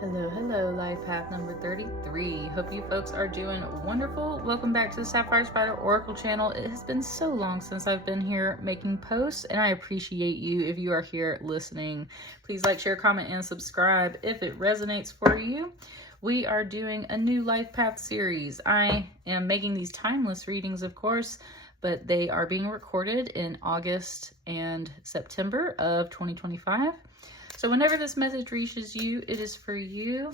Hello, hello, life path number 33. Hope you folks are doing wonderful. Welcome back to the Sapphire Spider Oracle channel. It has been so long since I've been here making posts, and I appreciate you if you are here listening. Please like, share, comment, and subscribe if it resonates for you. We are doing a new life path series. I am making these timeless readings, of course, but they are being recorded in August and September of 2025. So whenever this message reaches you, it is for you.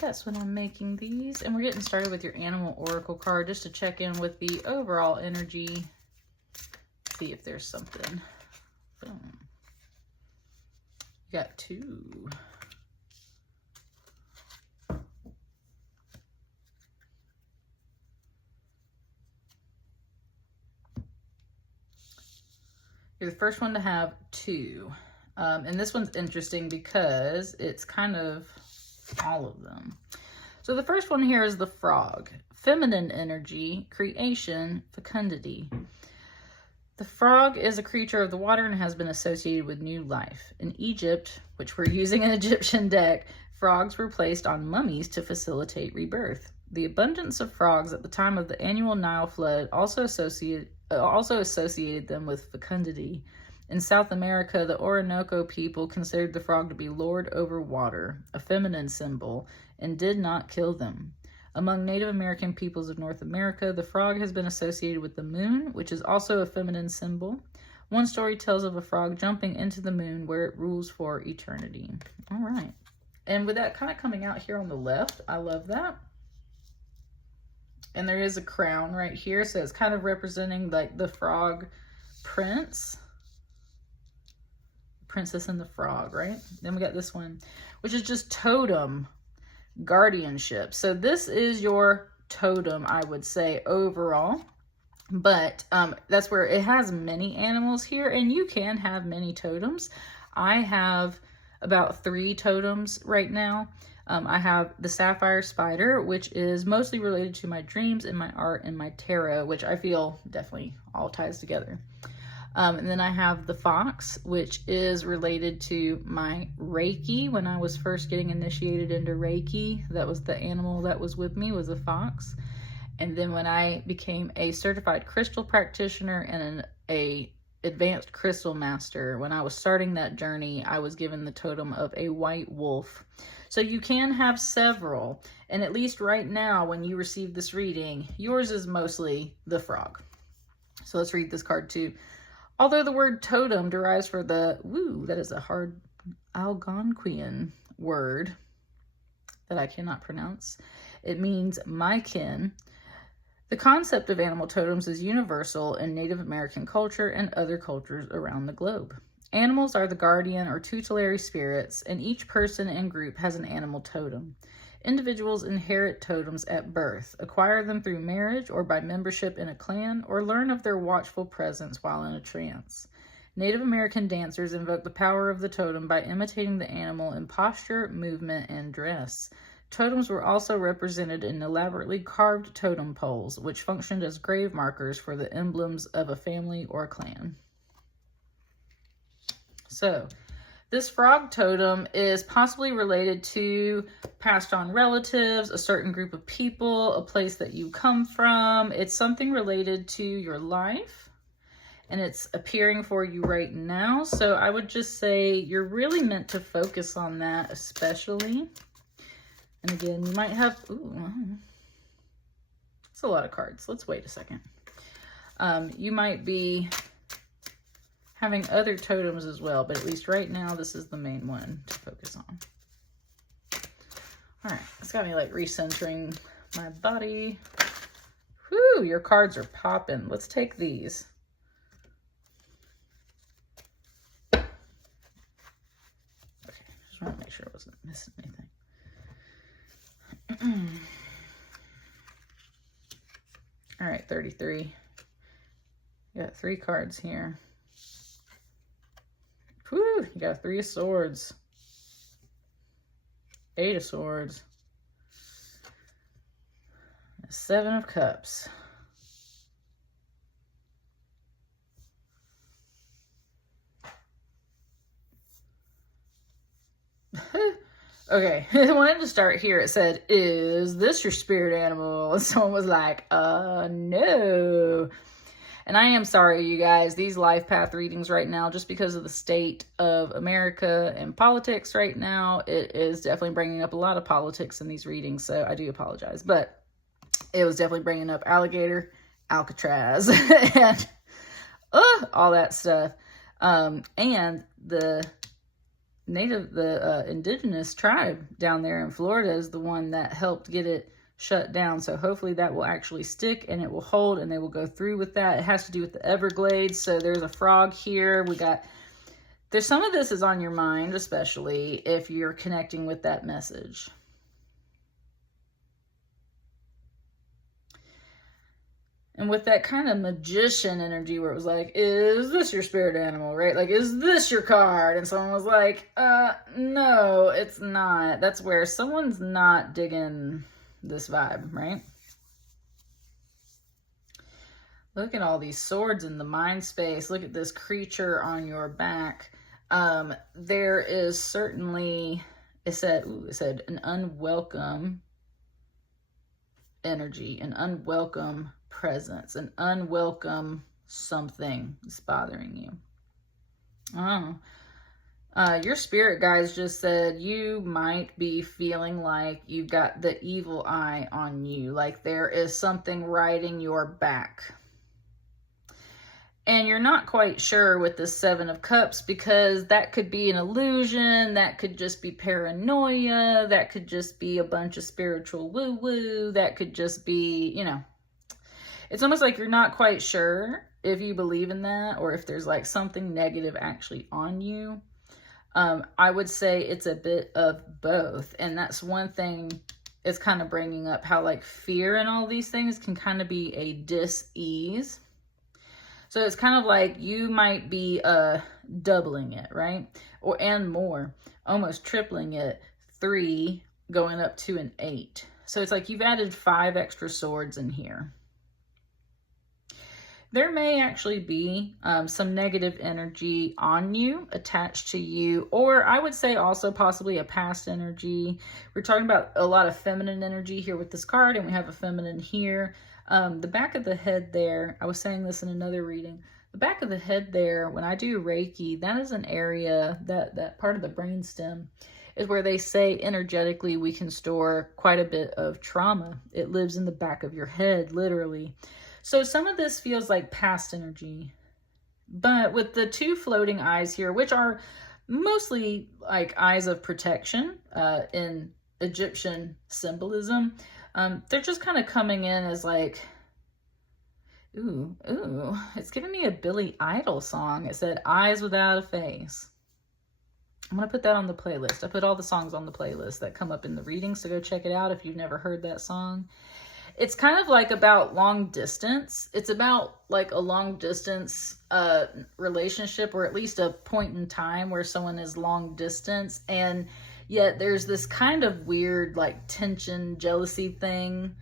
That's when I'm making these. And we're getting started with your animal oracle card just to check in with the overall energy. See if there's something. Boom. You got two. You're the first one to have two. And this one's interesting because it's kind of all of them. So the first one here is the frog. Feminine energy, creation, fecundity. The frog is a creature of the water and has been associated with new life. In Egypt, which we're using an Egyptian deck, frogs were placed on mummies to facilitate rebirth. The abundance of frogs at the time of the annual Nile flood also associated them with fecundity. In South America, the Orinoco people considered the frog to be lord over water, a feminine symbol, and did not kill them. Among Native American peoples of North America, the frog has been associated with the moon, which is also a feminine symbol. One story tells of a frog jumping into the moon where it rules for eternity. All right. And with that kind of coming out here on the left, I love that. And there is a crown right here, so it's kind of representing like the frog prince. Princess and the Frog, right? Then we got this one, which is just totem guardianship. So this is your totem, I would say, overall. But that's where it has many animals here, and you can have many totems. I have about 3 totems right now. I have the Sapphire Spider, which is mostly related to my dreams and my art and my tarot, which I feel definitely all ties together. And then I have the fox, which is related to my Reiki. When I was first getting initiated into Reiki, that was the animal that was with me, was a fox. And then when I became a certified crystal practitioner and a advanced crystal master, when I was starting that journey, I was given the totem of a white wolf. So you can have several. And at least right now, when you receive this reading, yours is mostly the frog. So let's read this card too. Although the word totem derives from the, that is a hard Algonquian word that I cannot pronounce. It means my kin. The concept of animal totems is universal in Native American culture and other cultures around the globe. Animals are the guardian or tutelary spirits, and each person and group has an animal totem. Individuals inherit totems at birth, acquire them through marriage or by membership in a clan, or learn of their watchful presence while in a trance. Native American dancers invoke the power of the totem by imitating the animal in posture, movement, and dress. Totems were also represented in elaborately carved totem poles, which functioned as grave markers for the emblems of a family or clan. So, this frog totem is possibly related to passed on relatives, a certain group of people, a place that you come from. It's something related to your life, and it's appearing for you right now. So I would just say you're really meant to focus on that especially. And again, you might have, it's a lot of cards. Let's wait a second. You might be having other totems as well, but at least right now, this is the main one to focus on. All right, it's got me like recentering my body. Whew, your cards are popping. Let's take these. Okay, just want to make sure I wasn't missing anything. All right, 33. You got 3 cards here. Whew, you got 3 of swords. 8 of swords. 7 of cups. Okay, I wanted to start here. It said, is this your spirit animal? And someone was like, no. And I am sorry, you guys, these life path readings right now, just because of the state of America and politics right now, it is definitely bringing up a lot of politics in these readings. So I do apologize, but it was definitely bringing up alligator, Alcatraz, and all that stuff. And the indigenous tribe down there in Florida is the one that helped get it shut down. So hopefully that will actually stick and it will hold and they will go through with that. It has to do with the Everglades. So there's a frog here. There's some of this is on your mind, especially if you're connecting with that message. And with that kind of magician energy where it was like, is this your spirit animal, right? Like, is this your card? And someone was like, no, it's not. That's where someone's not digging this vibe, right? Look at all these swords in the mind space. Look at this creature on your back. There is certainly, it said an unwelcome energy, an unwelcome presence, an unwelcome something is bothering you. Your spirit guides just said you might be feeling like you've got the evil eye on you, like there is something riding your back. And you're not quite sure with the Seven of Cups, because that could be an illusion, that could just be paranoia, that could just be a bunch of spiritual woo-woo, that could just be, you know, it's almost like you're not quite sure if you believe in that or if there's like something negative actually on you. I would say it's a bit of both. And that's one thing it's kind of bringing up, how like fear and all these things can kind of be a dis-ease. So it's kind of like you might be doubling it, right? And more, almost tripling it, 3 going up to an 8. So it's like you've added 5 extra swords in here. There may actually be some negative energy on you, attached to you, or I would say also possibly a past energy. We're talking about a lot of feminine energy here with this card, and we have a feminine here. The back of the head there, I was saying this in another reading, the back of the head there, when I do Reiki, that is an area, that part of the brainstem is where they say energetically we can store quite a bit of trauma. It lives in the back of your head, literally. So some of this feels like past energy, but with the 2 floating eyes here, which are mostly like eyes of protection in Egyptian symbolism, they're just kind of coming in as like, ooh, it's giving me a Billy Idol song. It said, eyes without a face. I'm going to put that on the playlist. I put all the songs on the playlist that come up in the readings, so go check it out if you've never heard that song. It's kind of like about long distance. It's about like a long distance relationship, or at least a point in time where someone is long distance. And yet there's this kind of weird like tension, jealousy thing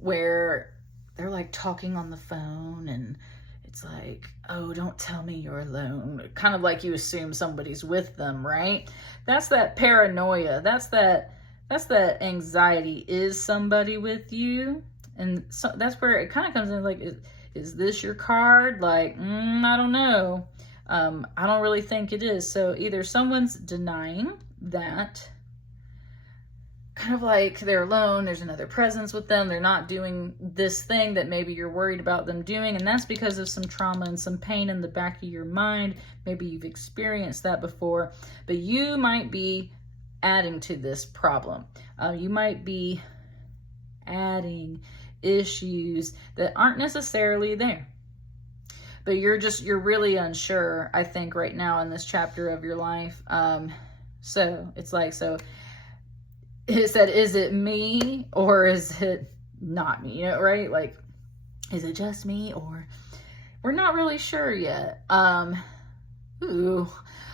where they're like talking on the phone and it's like, oh, don't tell me you're alone. Kind of like you assume somebody's with them, right? That's that paranoia. That's that anxiety. Is somebody with you? And so that's where it kind of comes in like, is this your card? Like, I don't know. I don't really think it is. So either someone's denying that, kind of like they're alone, there's another presence with them, they're not doing this thing that maybe you're worried about them doing, and that's because of some trauma and some pain in the back of your mind. Maybe you've experienced that before, but you might be adding to this problem. You might be adding issues that aren't necessarily there, but you're really unsure, I think, right now in this chapter of your life. So it's like, so it said, is it me or is it not me? You know, right? Like, is it just me, or we're not really sure yet. Ooh,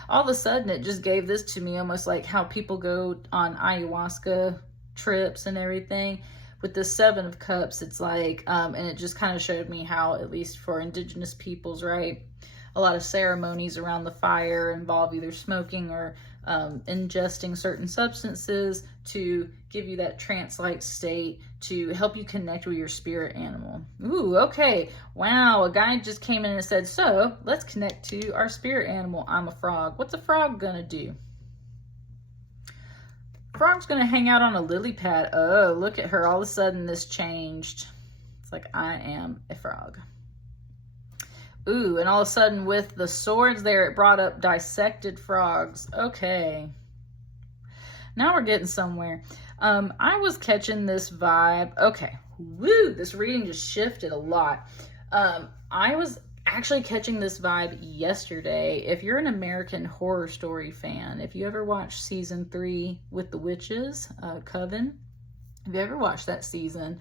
all of a sudden it just gave this to me almost like how people go on ayahuasca trips and everything. With the 7 of Cups, it's like, and it just kind of showed me how, at least for indigenous peoples, right, a lot of ceremonies around the fire involve either smoking or ingesting certain substances to give you that trance-like state to help you connect with your spirit animal. Ooh, okay. Wow, a guy just came in and said, so let's connect to our spirit animal. I'm a frog. What's a frog gonna do? Frog's gonna hang out on a lily pad. Oh, look at her. All of a sudden this changed. It's like, I am a frog. Ooh, and all of a sudden with the swords there, it brought up dissected frogs. Okay. Now we're getting somewhere. I was catching this vibe. Okay. Woo, this reading just shifted a lot. I was actually catching this vibe yesterday. If you're an American Horror Story fan, if you ever watched season 3 with the witches, Coven, if you ever watched that season,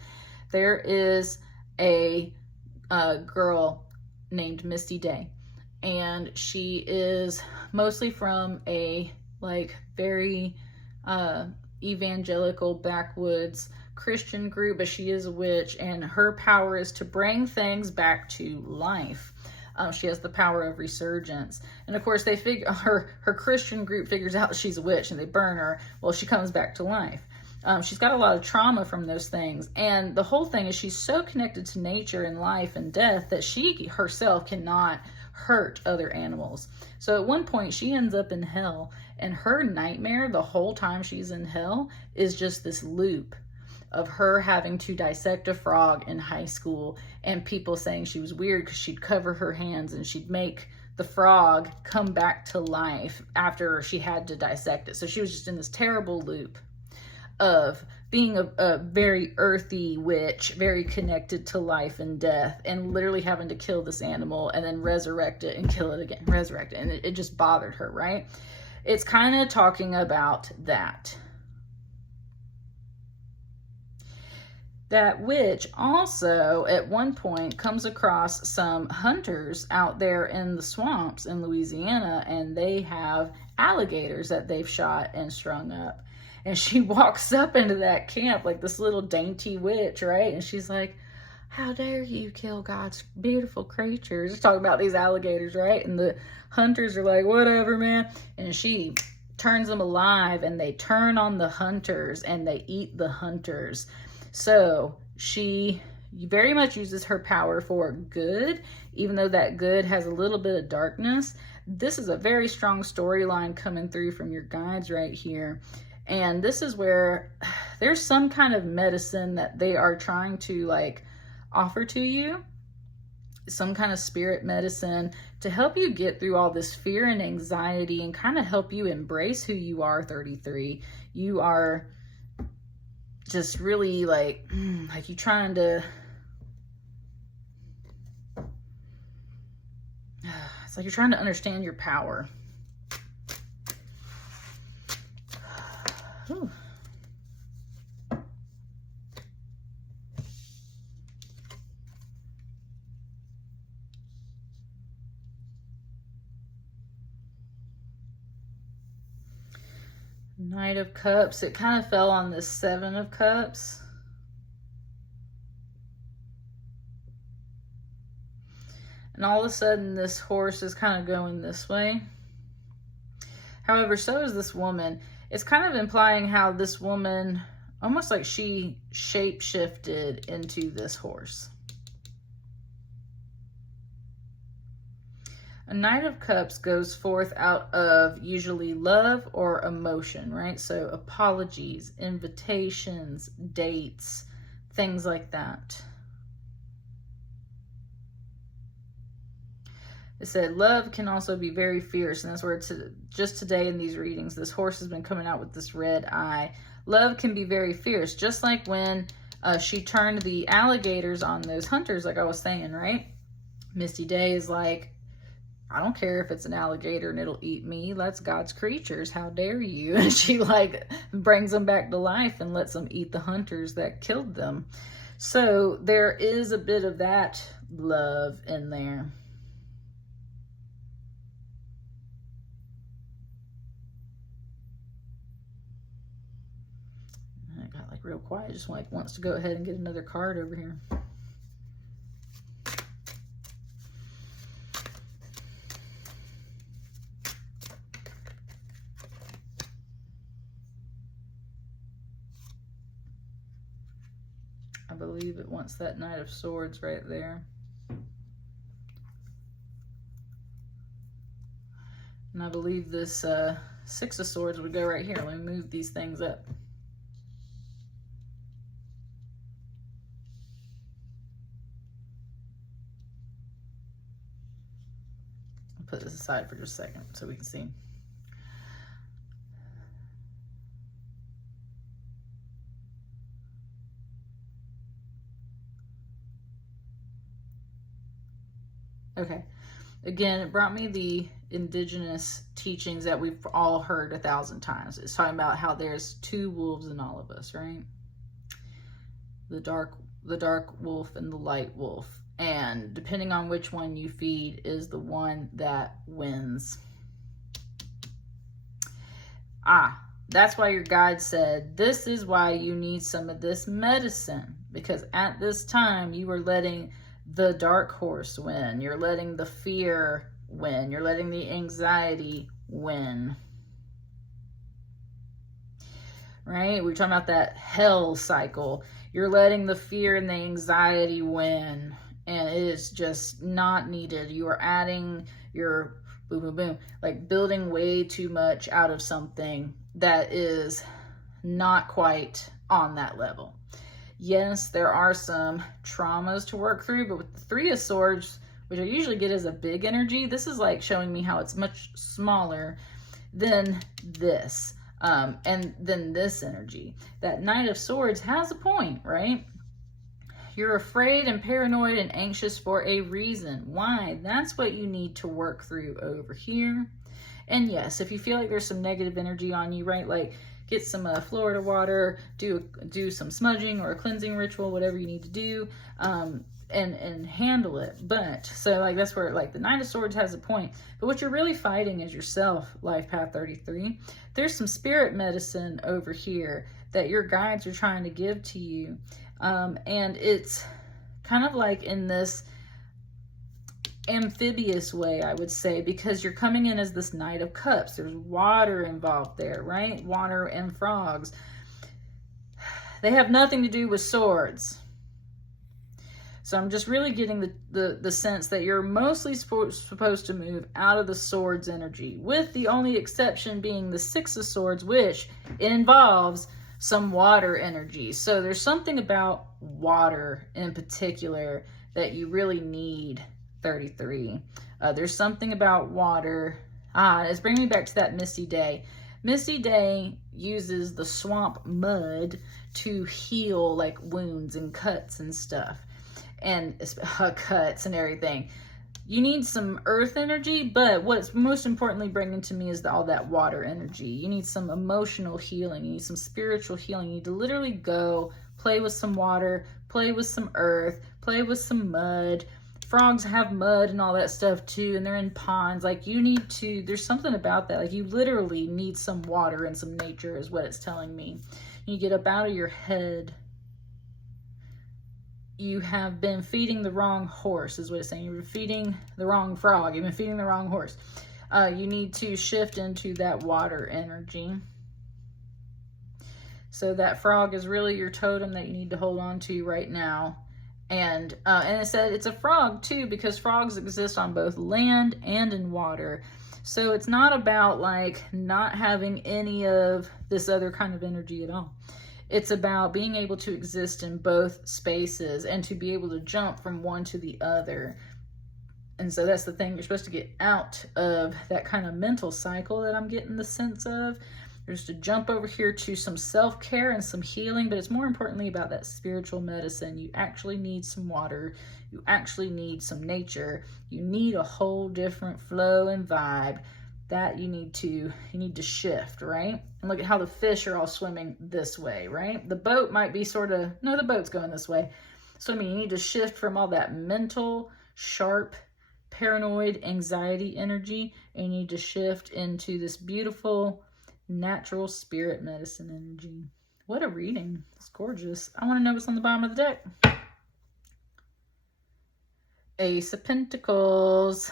there is a girl named Misty Day, and she is mostly from a like very evangelical backwoods Christian group, but she is a witch, and her power is to bring things back to life. She has the power of resurgence, and of course they figure her Christian group figures out she's a witch and they burn her. Well, she comes back to life. She's got a lot of trauma from those things, and the whole thing is she's so connected to nature and life and death that she herself cannot hurt other animals. So at one point she ends up in hell, and her nightmare the whole time she's in hell is just this loop of her having to dissect a frog in high school, and people saying she was weird because she'd cover her hands and she'd make the frog come back to life after she had to dissect it. So she was just in this terrible loop of being a very earthy witch, very connected to life and death, and literally having to kill this animal and then resurrect it and kill it again, resurrect it. And it just bothered her, right? It's kind of talking about that. That witch also at one point comes across some hunters out there in the swamps in Louisiana, and they have alligators that they've shot and strung up. And she walks up into that camp like this little dainty witch, right? And she's like, how dare you kill God's beautiful creatures? Talking about these alligators, right? And the hunters are like, whatever, man. And she turns them alive, and they turn on the hunters and they eat the hunters. So she very much uses her power for good, even though that good has a little bit of darkness. This is a very strong storyline coming through from your guides right here. And this is where there's some kind of medicine that they are trying to like offer to you, some kind of spirit medicine to help you get through all this fear and anxiety and kind of help you embrace who you are, 33. You are just really like you trying to, it's like you're trying to understand your power. Ooh. Knight of Cups. It kind of fell on this 7 of Cups. And all of a sudden this horse is kind of going this way. However, so is this woman. It's kind of implying how this woman, almost like she shape-shifted into this horse. A Knight of Cups goes forth out of usually love or emotion, right? So apologies, invitations, dates, things like that. It said love can also be very fierce, and that's where it's just today in these readings, this horse has been coming out with this red eye. Love can be very fierce, just like when she turned the alligators on those hunters, like I was saying, right? Misty Day is like, I don't care if it's an alligator and it'll eat me. That's God's creatures. How dare you? And she like brings them back to life and lets them eat the hunters that killed them. So there is a bit of that love in there. I got like real quiet. Just like wants to go ahead and get another card over here. believe it wants that Knight of Swords right there. And I believe this Six of Swords would go right here. Let me move these things up. I'll put this aside for just a second so we can see. Okay. Again, it brought me the indigenous teachings that we've all heard 1,000 times. It's talking about how there's two wolves in all of us, right? The dark wolf and the light wolf. And depending on which one you feed is the one that wins. That's why your guide said, this is why you need some of this medicine. Because at this time, you were letting the dark horse win. You're letting the fear win. You're letting the anxiety win. Right? We're talking about that hell cycle. You're letting the fear and the anxiety win. And it is just not needed. You are adding your boom, boom, boom. Like building way too much out of something that is not quite on that level. Yes, there are some traumas to work through, but with the Three of Swords, which I usually get as a big energy, this is like showing me how it's much smaller than this, and then this energy. That Knight of Swords has a point, right? You're afraid and paranoid and anxious for a reason. Why? That's what you need to work through over here. And yes, if you feel like there's some negative energy on you, right? Like, get some Florida water, do some smudging or a cleansing ritual, whatever you need to do, and handle it. But, so like that's where like the Knight of Swords has a point. But what you're really fighting is yourself, Life Path 33. There's some spirit medicine over here that your guides are trying to give to you. And it's kind of like in this amphibious way, I would say, because you're coming in as this Knight of Cups. There's water involved there, right? Water and frogs. They have nothing to do with swords. So I'm just really getting the sense that you're mostly supposed to move out of the swords energy, with the only exception being the Six of Swords, which involves some water energy. So there's something about water in particular that you really need, 33. There's something about water. It's bringing me back to that Misty Day. Misty Day uses the swamp mud to heal like wounds and cuts and stuff, and cuts and everything. You need some earth energy, but what's most importantly bringing to me is all that water energy. You need some emotional healing. You need some spiritual healing. You need to literally go play with some water, play with some earth, play with some mud. Frogs have mud and all that stuff too, and they're in ponds. Like, you need to, there's something about that. Like, you literally need some water and some nature is what it's telling me. You get up out of your head. You have been feeding the wrong horse is what it's saying. You've been feeding the wrong frog. You've been feeding the wrong horse. You need to shift into that water energy. So that frog is really your totem that you need to hold on to right now. And it said it's a frog too, because frogs exist on both land and in water. So it's not about like not having any of this other kind of energy at all. It's about being able to exist in both spaces and to be able to jump from one to the other. And so that's the thing. You're supposed to get out of that kind of mental cycle that I'm getting the sense of. There's to jump over here to some self-care and some healing, but it's more importantly about that spiritual medicine. You actually need some water. You actually need some nature. You need a whole different flow and vibe that you need to shift, right? And look at how the fish are all swimming this way, right? The boat might be the boat's going this way. So I mean, you need to shift from all that mental, sharp, paranoid, anxiety energy, and you need to shift into this beautiful, natural spirit medicine energy. What a reading. It's gorgeous. I want to know what's on the bottom of the deck. Ace of Pentacles.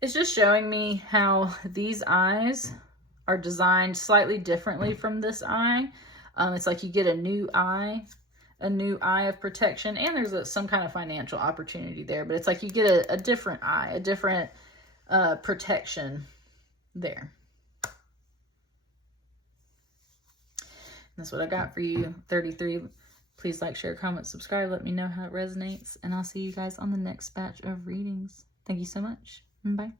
It's just showing me how these eyes are designed slightly differently from this eye. It's like you get a new eye a new eye of protection, and there's some kind of financial opportunity there, but it's like you get a different eye, a different protection there. That's what I got for you, 33. Please like, share, comment, subscribe. Let me know how it resonates. And I'll see you guys on the next batch of readings. Thank you so much. Bye.